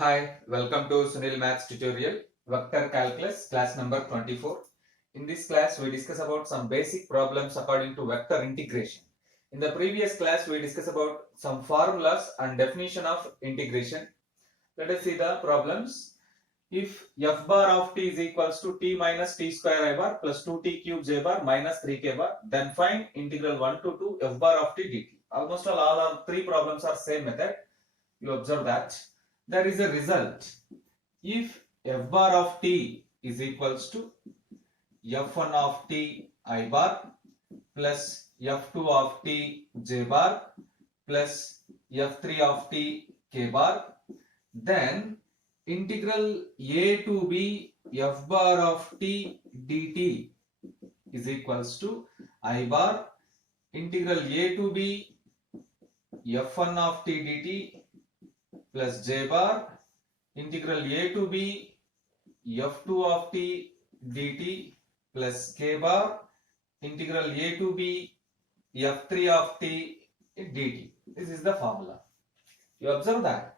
Hi, welcome to Sunil Maths tutorial, Vector Calculus, class number 24. In this class, we discuss about some basic problems according to vector integration. In the previous class, we discussed about some formulas and definition of integration. Let us see the problems. If f bar of t is equals to t minus t square I bar plus 2t cube j bar minus 3k bar, then find integral 1 to 2 f bar of t dt. Almost all our three problems are same method. You observe that there is a result. If f bar of t is equals to f1 of t I bar plus f2 of t j bar plus f3 of t k bar, then integral a to b f bar of t dt is equals to I bar integral a to b f1 of t dt plus j bar integral a to b f2 of t dt plus k bar integral a to b f3 of t dt. This is the formula. You observe that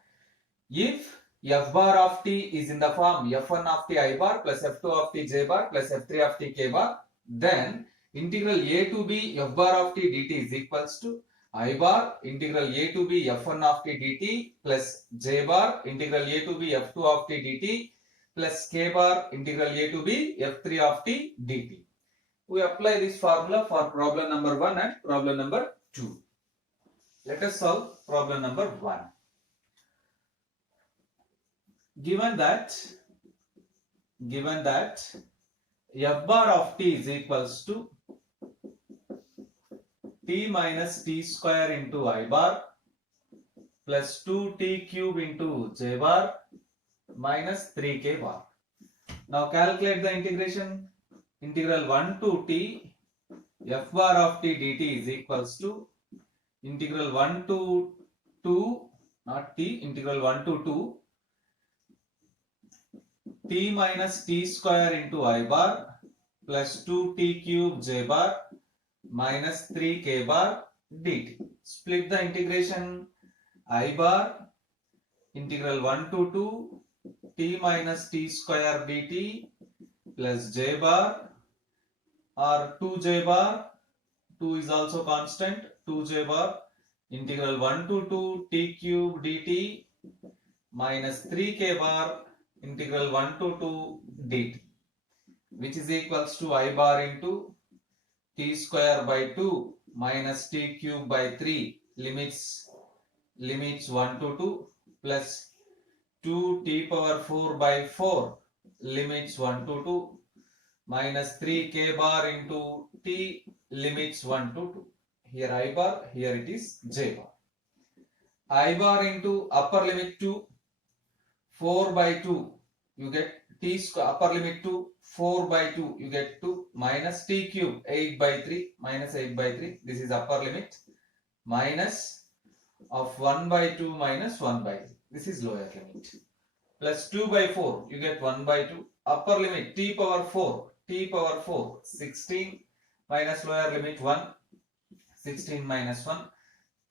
if f bar of t is in the form f1 of t I bar plus f2 of t j bar plus f3 of t k bar, then integral a to b f bar of t dt is equals to I bar integral a to b f1 of t dt plus j bar integral a to b f2 of t dt plus k bar integral a to b f3 of t dt. We apply this formula for problem number 1 and problem number 2. Let us solve problem number 1. Given that f bar of t is equals to t minus t square into I bar plus 2t cube into j bar minus 3k bar. Now calculate the integration. Integral 1 to t f bar of t dt is equals to integral 1 to 2, not t, integral 1 to 2 t minus t square into I bar plus 2t cube j bar minus 3k bar dt. Split the integration. I bar integral 1 to 2 t minus t square dt plus j bar or 2j bar, 2 is also constant, 2j bar integral 1 to 2 t cube dt minus 3k bar integral 1 to 2 dt, which is equals to I bar into t square by 2 minus t cube by 3 limits 1 to 2 plus 2 t power 4 by 4 limits 1 to 2 minus 3k bar into t limits 1 to 2. Here I bar, here it is j bar. I bar into upper limit 2, 4 by 2, you get t square, upper limit 2, 4 by 2, you get 2 minus t cube, 8 by 3, minus 8 by 3, this is upper limit, minus of 1 by 2 minus 1 by 3, this is lower limit, plus 2 by 4, you get 1 by 2, upper limit t power 4, 16 minus lower limit 1, 16 minus 1,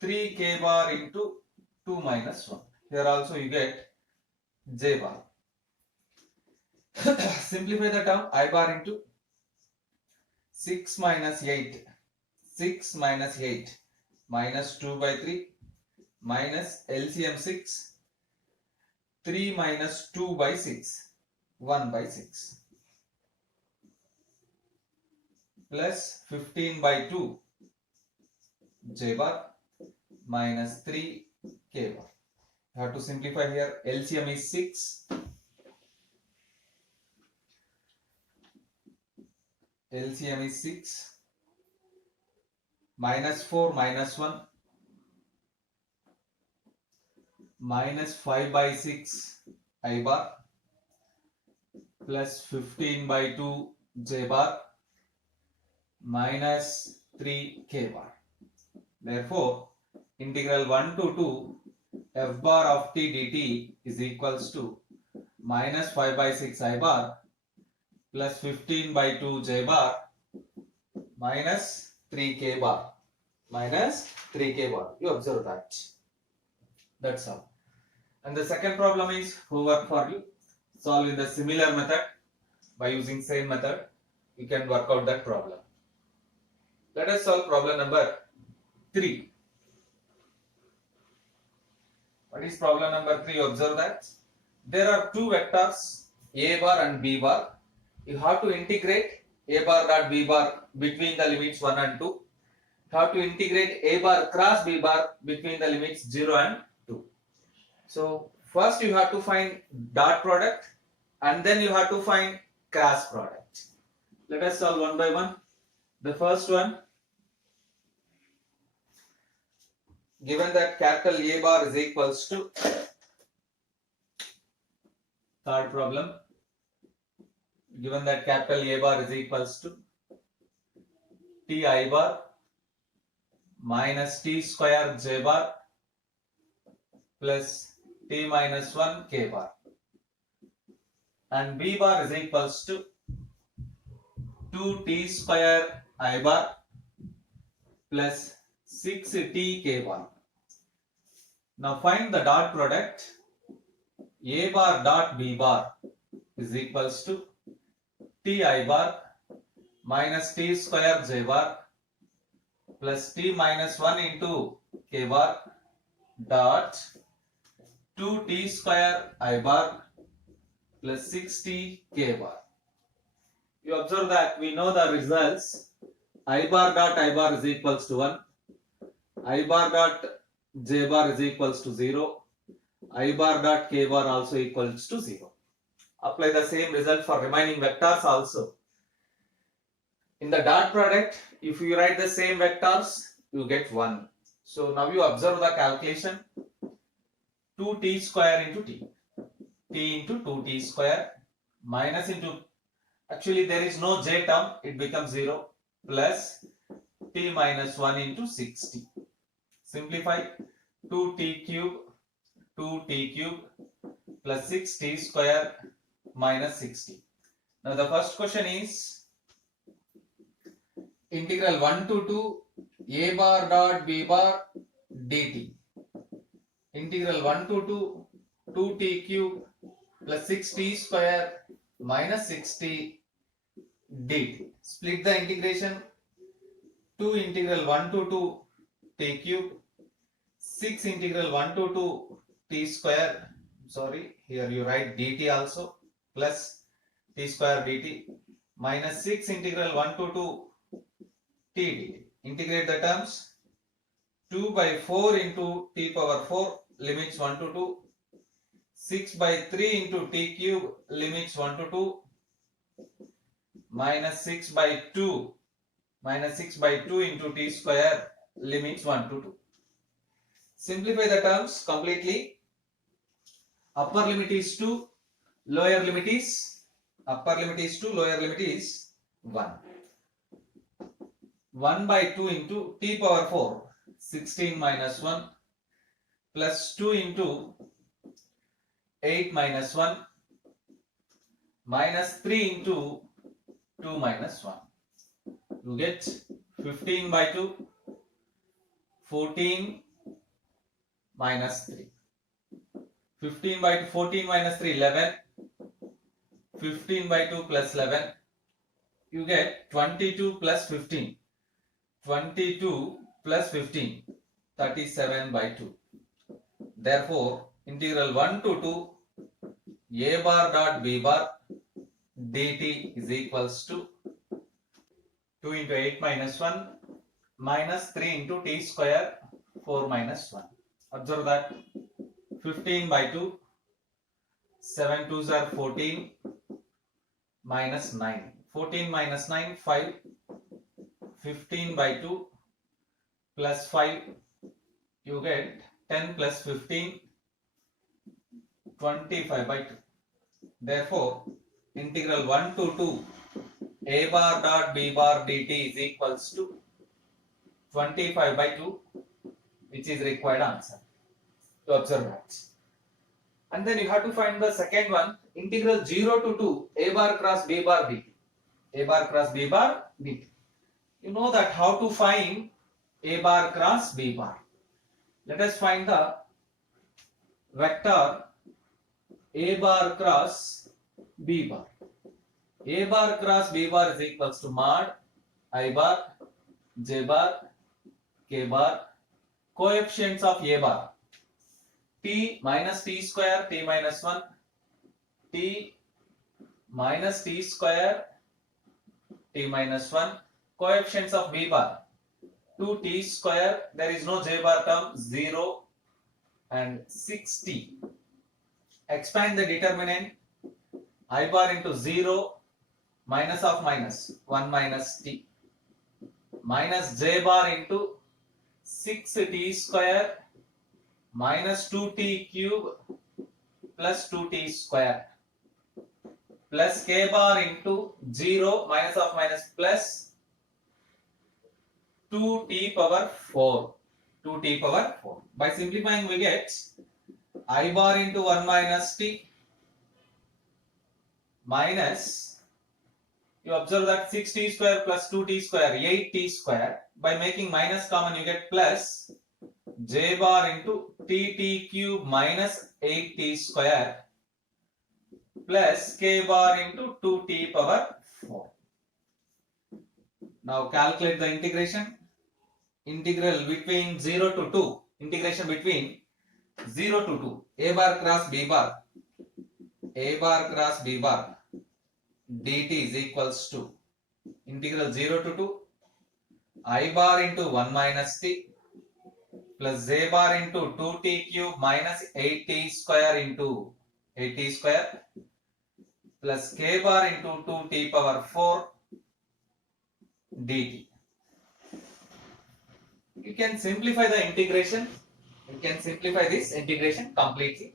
3k bar into 2 minus 1. Here also you get j bar. Simplify the term. I bar into 6 minus 8, 6 minus 8 minus 2 by 3 minus LCM 6, 3 minus 2 by 6, 1 by 6 plus 15 by 2 j bar minus 3 k bar. You have to simplify here. LCM is 6. LCM is 6. Minus 4 minus 1 minus 5 by 6 I bar plus 15 by 2 j bar minus 3 k bar. Therefore, integral 1 to 2 f bar of t dt is equals to minus 5 by 6 I bar plus 15 by 2 j bar minus 3k bar. Minus 3k bar. You observe that. That's all. And the second problem is homework for you. Solve in the similar method. By using same method, you can work out that problem. Let us solve problem number 3. What is problem number 3? Observe that there are two vectors a bar and b bar. You have to integrate a bar dot b bar between the limits 1 and 2. You have to integrate a bar cross b bar between the limits 0 and 2. So first you have to find dot product and then you have to find cross product. Let us solve one by one. The first one, given that capital A bar is equals to, third problem, given that capital A bar is equals to T I bar minus T square J bar plus T minus 1 K bar, and B bar is equals to 2T square I bar plus 6T K bar. Now find the dot product. A bar dot B bar is equals to T I bar minus T square J bar plus T minus 1 into K bar dot 2T square I bar plus 6T K bar. You observe that we know the results. I bar dot I bar is equals to 1. I bar dot J bar is equals to 0. I bar dot K bar also equals to 0. Apply the same result for remaining vectors also. In the dot product, if you write the same vectors, you get 1. So now you observe the calculation. 2t square into t. T into 2t square minus into, actually there is no j term, it becomes 0, plus t minus 1 into 6t. Simplify. 2t cube plus 6t square minus 6t. Now the first question is integral 1 to 2 a bar dot b bar dt. Integral 1 to 2 2t cube plus 6t square minus 6t dt. Split the integration. 2 integral 1 to 2 t cube, 6 integral 1 to 2 t square, sorry, here you write dt also, plus t square dt, minus 6 integral 1 to 2 t dt. Integrate the terms. 2 by 4 into t power 4 limits 1 to 2, 6 by 3 into t cube limits 1 to 2, minus 6 by 2 into t square limits 1 to 2. Simplify the terms completely. Upper limit is 2, lower limit is 1. 1 by 2 into t power 4, 16 minus 1, plus 2 into 8 minus 1, minus 3 into 2 minus 1. You get 15 by 2, 14 minus 3. 15 by 2, 14 minus 3, 11. 15 by 2 plus 11. You get 22 plus 15. 22 plus 15, 37 by 2. Therefore, integral 1 to 2 a bar dot b bar dt is equals to 2 into 8 minus 1 minus 3 into t square 4 minus 1. Observe that 15 by 2, 7 2s are 14 minus 9. 14 minus 9, 5. 15 by 2 plus 5, you get 10 plus 15, 25 by 2. Therefore, integral 1 to 2 a bar dot b bar dt is equals to 25 by 2, which is required answer. To observe that. And then you have to find the second one, integral 0 to 2 a bar cross b bar dt. A bar cross b bar dt. You know that how to find a bar cross b bar. Let us find the vector a bar cross b bar. A bar cross b bar is equals to mod I bar, j bar, k bar. Coefficients of a bar: t minus t square, t minus 1, t minus t square, t minus 1. Coefficients of b bar: 2t square, there is no j bar term, 0 and 6t. Expand the determinant: I bar into 0 minus of minus 1 minus t minus j bar into 6t square minus 2t cube plus 2t square plus k bar into 0 minus of minus plus 2t power 4. 2t power 4. By simplifying we get I bar into 1 minus t minus, you observe that 6t square plus 2t square, 8t square. By making minus common you get plus j bar into tt cube minus 8t square plus k bar into 2t power 4. Now calculate the integration. Integral between 0 to 2. Integration between 0 to 2. A bar cross b bar. A bar cross b bar dt is equals to integral 0 to 2 I bar into 1 minus t plus j bar into 2t cube minus 8t square into 8t square plus k bar into 2t power 4 dt. You can simplify the integration. You can simplify this integration completely.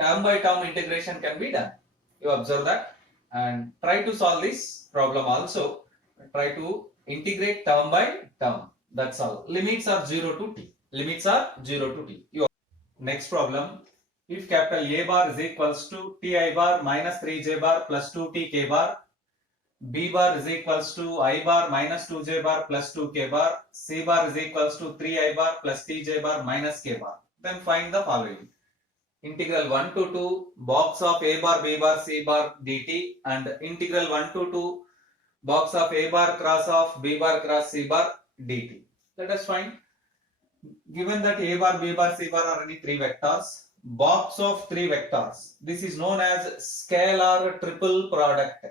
Term by term integration can be done. You observe that and try to solve this problem also. Try to integrate term by term. That's all. Limits are 0 to t. Limits are 0 to t. Next problem. If capital A bar is equals to ti bar minus 3j bar plus 2t k bar, b bar is equals to I bar minus 2j bar plus 2k bar, c bar is equals to 3I bar plus tj bar minus k bar, then find the following. Integral 1 to 2 box of a bar b bar c bar dt and integral 1 to 2 box of a bar cross of b bar cross c bar dt. Let us find. Given that a bar b bar c bar are any three vectors, box of three vectors, this is known as scalar triple product.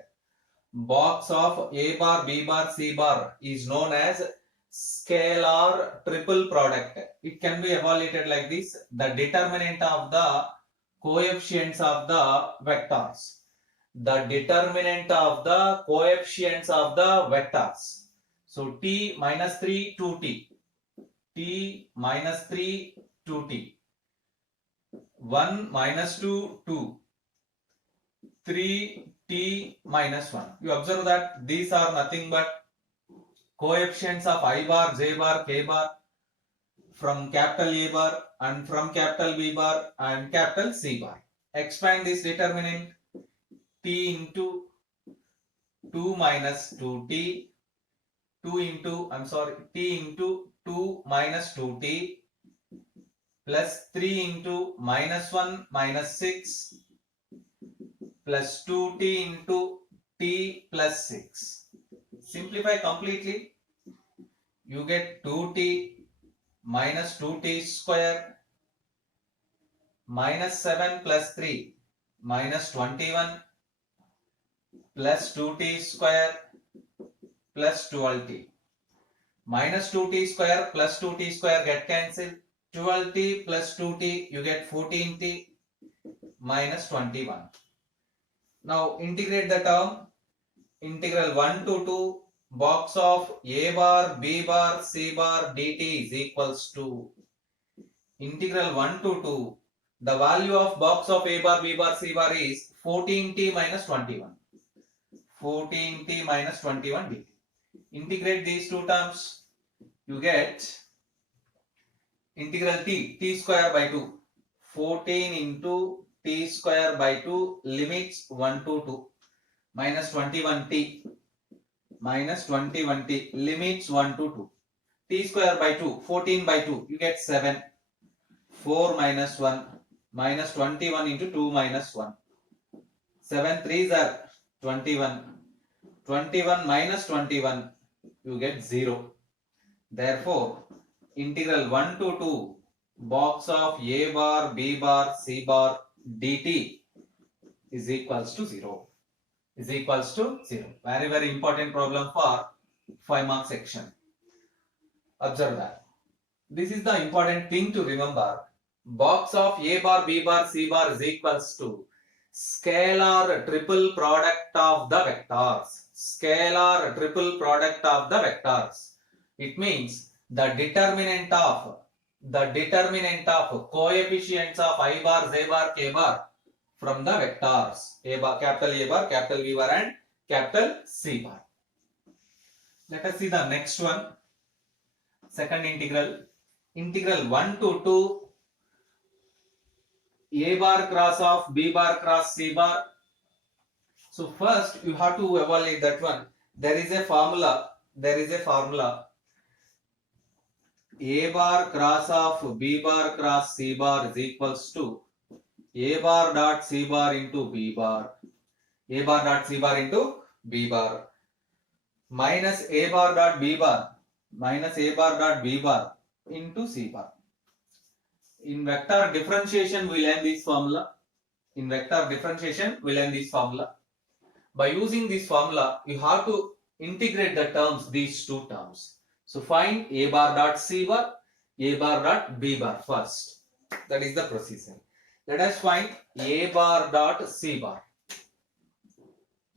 Box of a bar b bar c bar is known as scalar triple product. It can be evaluated like this: the determinant of the coefficients of the vectors. The determinant of the coefficients of the vectors. So t minus 3 2t, t minus 3 2t, 1 minus 2 2, 3t minus 1. You observe that these are nothing but coefficients of I bar, j bar, k bar from capital A bar and from capital B bar and capital C bar. Expand this determinant: t into 2 minus 2t, t into 2 minus 2t plus 3 into minus 1 minus 6 plus 2t into t plus 6. Simplify completely. You get 2t minus 2t square minus 7 plus 3 minus 21 plus 2t square plus 12t. Minus 2t square plus 2t square get cancelled. 12t plus 2t, you get 14t minus 21. Now integrate the term. Integral 1 to 2 box of a bar b bar c bar dt is equals to integral 1 to 2. The value of box of a bar b bar c bar is 14t minus 21. 14t minus 21 dt. Integrate these two terms. You get integral t square by 2. 14 into t square by 2 limits 1 to 2 minus 21t limits 1 to 2. T square by 2, 14 by 2, you get 7. 4 minus 1 minus 21 into 2 minus 1. 7 3s are 21. 21 minus 21, you get 0. Therefore, integral 1 to 2 box of a bar, b bar, c bar dt is equals to 0. Is equals to 0. Very, very important problem for 5 mark section. Observe that. This is the important thing to remember. Box of a bar, b bar, c bar is equals to scalar triple product of the vectors. Scalar triple product of the vectors. It means the determinant of coefficients of I bar, j bar, k bar from the vectors a bar, capital V bar and capital C bar. Let us see the next one. Second integral. Integral 1 to 2 a bar cross of b bar cross c bar. So first you have to evaluate that one. There is a formula. A bar cross of b bar cross c bar is equals to a bar dot c bar into b bar. A bar dot c bar into b bar minus a bar dot b bar into c bar. In vector differentiation we learn this formula. By using this formula, you have to integrate the terms, these two terms. So find a bar dot c bar, a bar dot b bar first. That is the procedure. Let us find a bar dot c bar.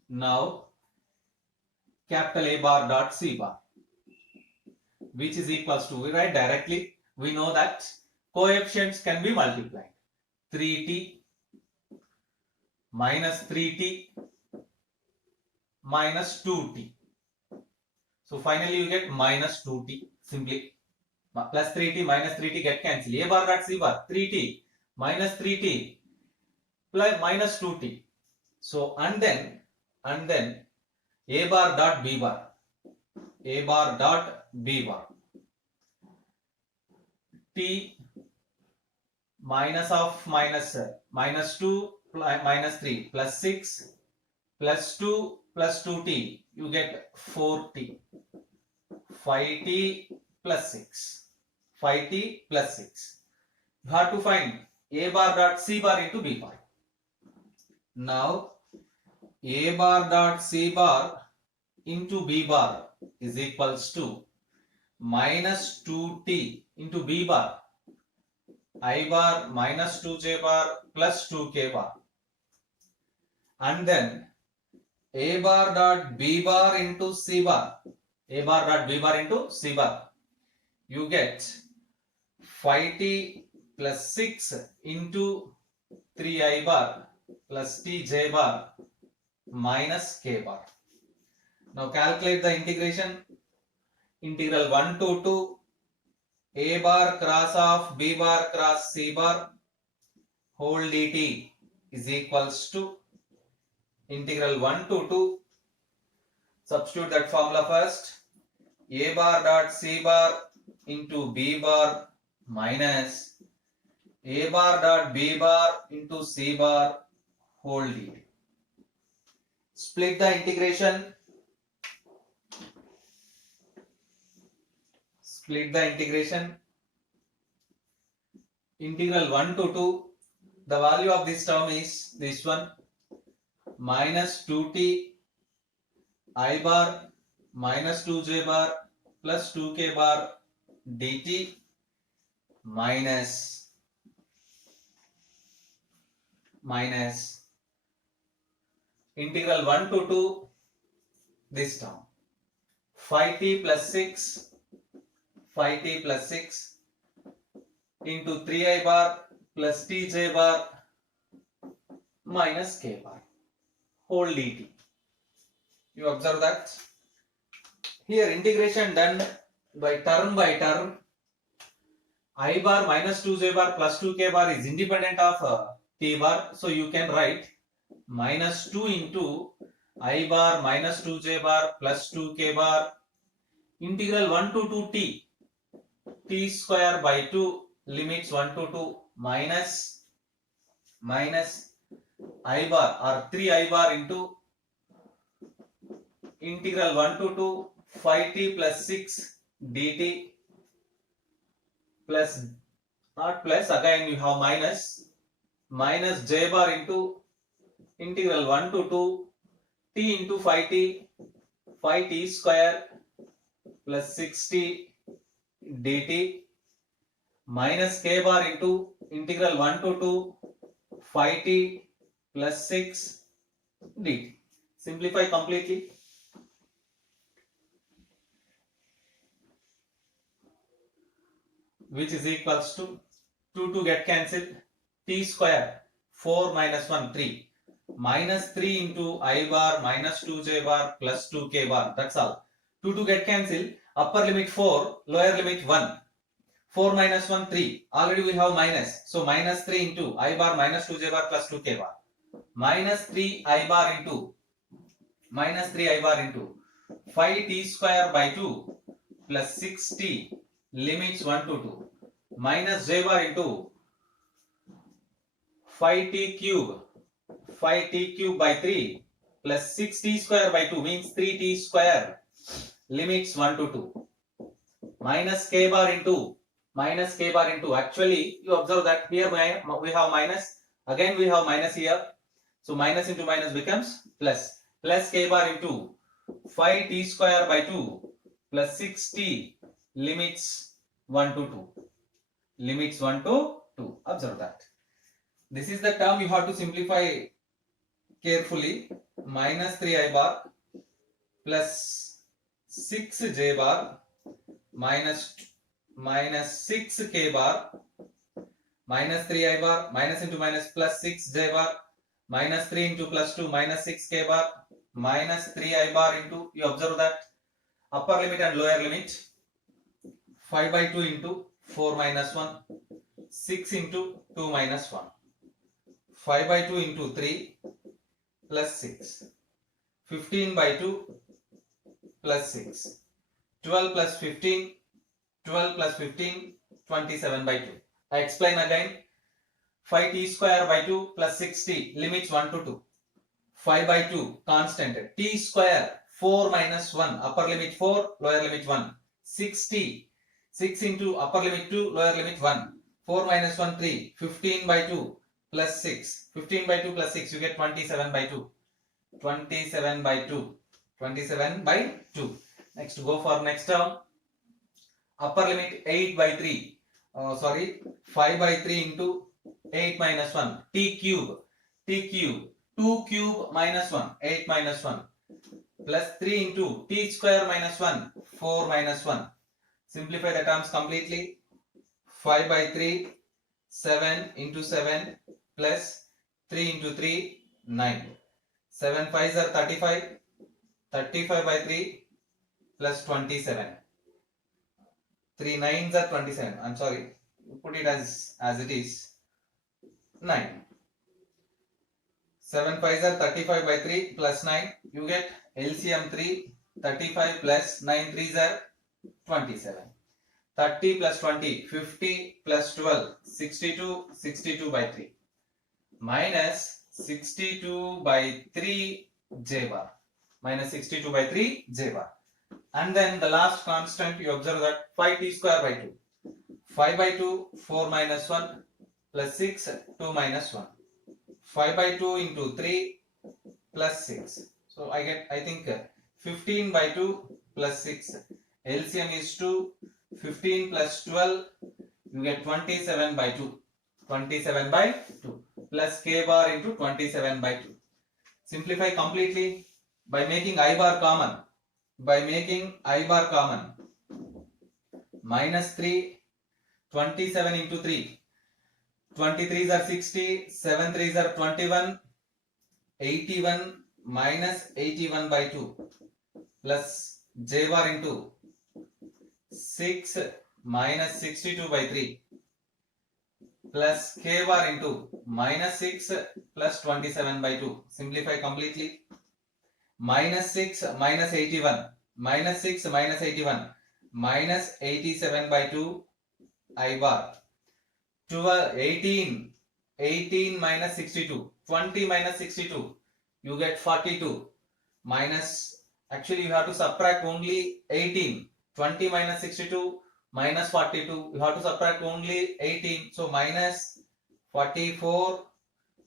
Now, capital A bar dot c bar, which is equals to, we write directly, we know that coefficients can be multiplied. 3t minus 3t minus 2t. So finally you get minus 2t simply. Plus 3t minus 3t get cancelled. A bar dot c bar 3t minus 3t plus minus 2t. So and then a bar dot b bar. T minus of minus 2 minus 3 plus 6 plus 2 plus 2t, you get 4t. 5t plus 6. You have to find a bar dot c bar into b bar. Now a bar dot c bar into b bar is equals to minus 2t into b bar, I bar minus 2j bar plus 2k bar, and then a bar dot b bar into c bar, you get 5t plus 6 into 3i bar plus tj bar minus k bar. Now calculate the integration. Integral 1 to 2 a bar cross of b bar cross c bar whole dt is equals to integral 1 to 2. Substitute that formula first. A bar dot c bar into b bar minus a bar dot b bar into c bar whole dt. Split the integration. Integral 1 to 2. The value of this term is this one. Minus 2t I bar minus 2j bar plus 2k bar dt minus integral 1 to 2 this term 5t plus 6 into 3i bar plus tj bar minus k bar whole dt. You observe that here integration done by term. I bar minus 2j bar plus 2k bar is independent of t bar, so you can write minus 2 into I bar minus 2j bar plus 2k bar integral 1 to 2t t square by 2 limits 1 to 2 minus minus I bar or 3 I bar into integral 1 to 2 5t plus 6 dt plus not plus, again you have minus j bar into integral 1 to 2 t into 5t square plus 6t dt minus k bar into integral 1 to 2 5t plus 6 dt. Simplify completely. Which is equals to 2 get cancelled, t square 4 minus 1 3 minus 3 into I bar minus 2j bar plus 2k bar. That's all. 2 get cancelled, upper limit 4, lower limit 1. 4 minus 1 3. Already we have minus. So minus 3 into I bar minus 2j bar plus 2k bar. Minus 3 I bar into 5t square by 2 plus 6t limits 1 to 2 minus j bar into 5t cube by 3 plus 6t square by 2 means 3t square limits 1 to 2 minus k bar into actually you observe that here we have minus, again we have minus here, so minus into minus becomes plus k bar into 5t square by 2 plus 6t limits 1 to 2. Observe that. This is the term you have to simplify carefully. Minus 3i bar plus 6j bar minus 6k bar minus 3i bar minus into minus plus 6j bar minus 3 into plus 2 minus 6k bar minus 3i bar into, you observe that upper limit and lower limit 5 by 2 into 4 minus 1 6 into 2 minus 1 5 by 2 into 3 plus 6 15 by 2 plus 6 12 plus 15 27 by 2. I explain again. 5t square by 2 plus 6t limits 1 to 2. 5 by 2 constant. T square 4 minus 1 upper limit 4 lower limit 1. 6t 6 into upper limit 2 lower limit 1. 4 minus 1 3. 15 by 2 plus 6. 15 by 2 plus 6 you get 27 by 2. 27 by 2. 27 by 2. Next go for next term. Upper limit 8 by 3. 5 by 3 into 8 minus 1. T cube. 2 cube minus 1. 8 minus 1. Plus 3 into t square minus 1. 4 minus 1. Simplify the terms completely. 5 by 3. 7 into 7 plus 3 into 3. 9. 7 5s are 35. 35 by 3 plus 27. 3 9s are 27. I'm sorry. Put it as it is. 9. 7 5s are 35 by 3 plus 9. You get LCM 3. 35 plus 9 3s are 27. 30 plus 20. 50 plus 12. 62. 62 by 3. Minus 62 by 3 j bar. Minus 62 by 3 j bar. And then the last constant, you observe that 5t square by 2. 5 by 2, 4 minus 1 plus 6, 2 minus 1. 5 by 2 into 3 plus 6. So I think 15 by 2 plus 6. LCM is 2. 15 plus 12, you get 27 by 2. 27 by 2 plus k bar into 27 by 2. Simplify completely by making I bar common. Minus 3, 27 into 3. 23s are 60, 7 3s are 21, 81 minus 81 by 2 plus j bar into 6 minus 62 by 3 plus k bar into minus 6 plus 27 by 2. Simplify completely. Minus 6 minus 81. Minus 6 minus 81. Minus 87 by 2 I bar. 18. 18 minus 62. 20 minus 62. You get 42. Minus, actually you have to subtract only 18. 20 minus 62 minus 42. You have to subtract only 18. So minus 44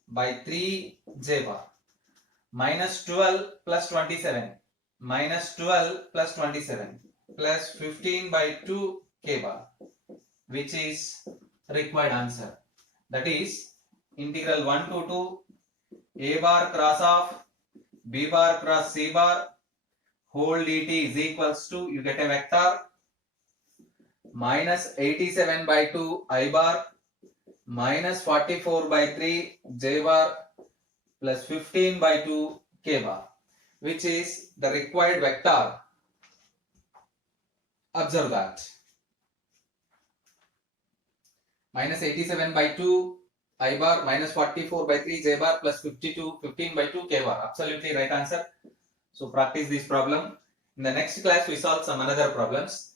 by 3 j bar. Minus 12 plus 27. Minus 12 plus 27. Plus 15 by 2 k bar. Which is required answer. That is integral 1 to 2 a bar cross of b bar cross c bar whole dt is equals to, you get a vector, minus 87 by 2 I bar minus 44 by 3 j bar plus 15 by 2 k bar, which is the required vector. Observe that. Minus 87 by 2 I bar minus 44 by 3 j bar plus 15 by 2 k bar. Absolutely right answer. So practice this problem. In the next class we solve some another problems.